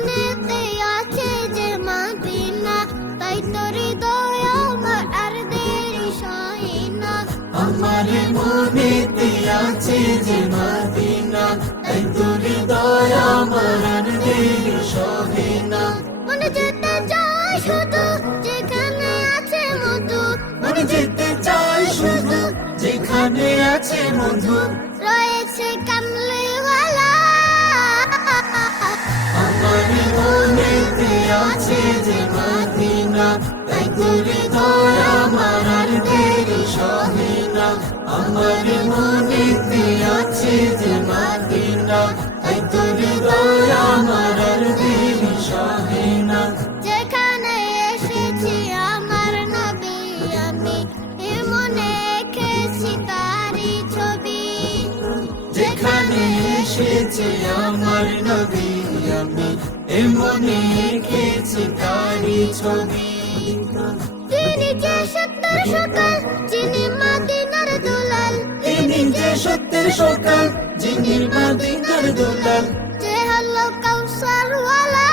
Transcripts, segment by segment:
মনেতে আছে যে মাদিনা তাই তোর হৃদয় আমার আর দেরি সয় না। আমার মনেতে আছে যে মাদিনা তাই তোর দয়া আমার আর দেরি সহে না। মনে যেতে চাই শুধু যেখানে আছে মধু। মনে যেতে চাই শুধু যেখানে আছে মধু। রয়েছে কামলিওয়ালা আছে যে মাদিনা তাই তোর দয়া আমার আর দেরি সহে না। আমার মনেতে আছে যে মাদিনা তাই তোর দয়া আমার আর দেরি সহে না। যেখানে এসেছি আমার নবী আমি এ মনে এঁকেছি তারি ছবি। যেখানে এসেছে আমার নবী আমি এমনি এঁকেছি তারি ছবি। তিনি যে সত্তর সকাল যিনি মাদিনার দুলাল। তিনি যে সত্যের সকাল যিনি মাদিনার দোলাল। যে হলো ওয়ালা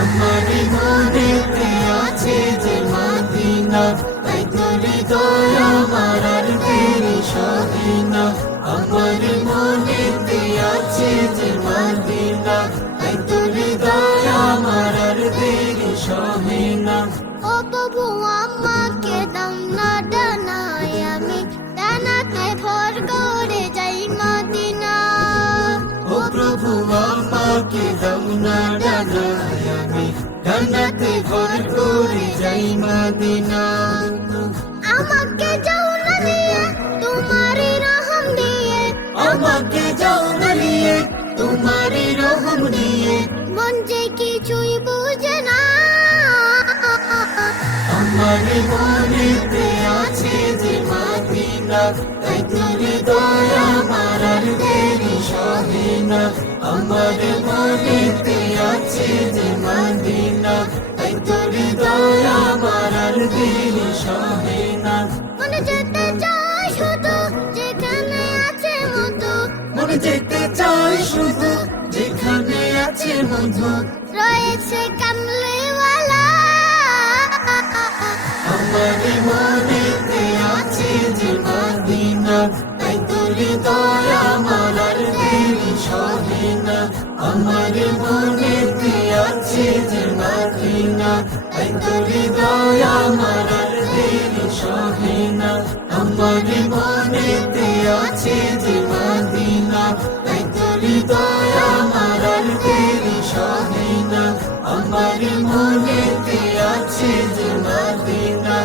আমার মনেতে আছে যে মাদিনা তাই তোর দয়া আমার আর দেরি সহে না। আমার মনেতে আছে যে মাদিনা তাই তোর দয়া আমার আর দেরি সহে না। ও প্রভু আমাকে দাম না ডানায় আমি। ডানাতে ভর করে যাই মদিনা। ও প্রভু আমাকে দাও না ডানায় আমি। ডানাতে ঘর করে যাই মাদিনা। আমাকে না নিয়ে তোমারই রহম দিয়ে। মন যে কিছুই বুঝে না। আমার মনেতে আছে যে মাদিনা তাই তোর দয়া আমার আর দেরি সহে না। আমার মনেতে আছে যে মাদিনা তাই শুধু যেখানে আছে মধু। রয়েছে কামলিওয়ালা। আমার মনেতে আছে যে মাদিনা। তাই তোর দয়া আর দেরি সহে না। আমার মনেতে আছে যে মাদিনা। তাই তোর দয়া আর দেরি সহে না। আমার মনেতে আছে যে মাদিনা। আমার মনে আছে যে মদিনা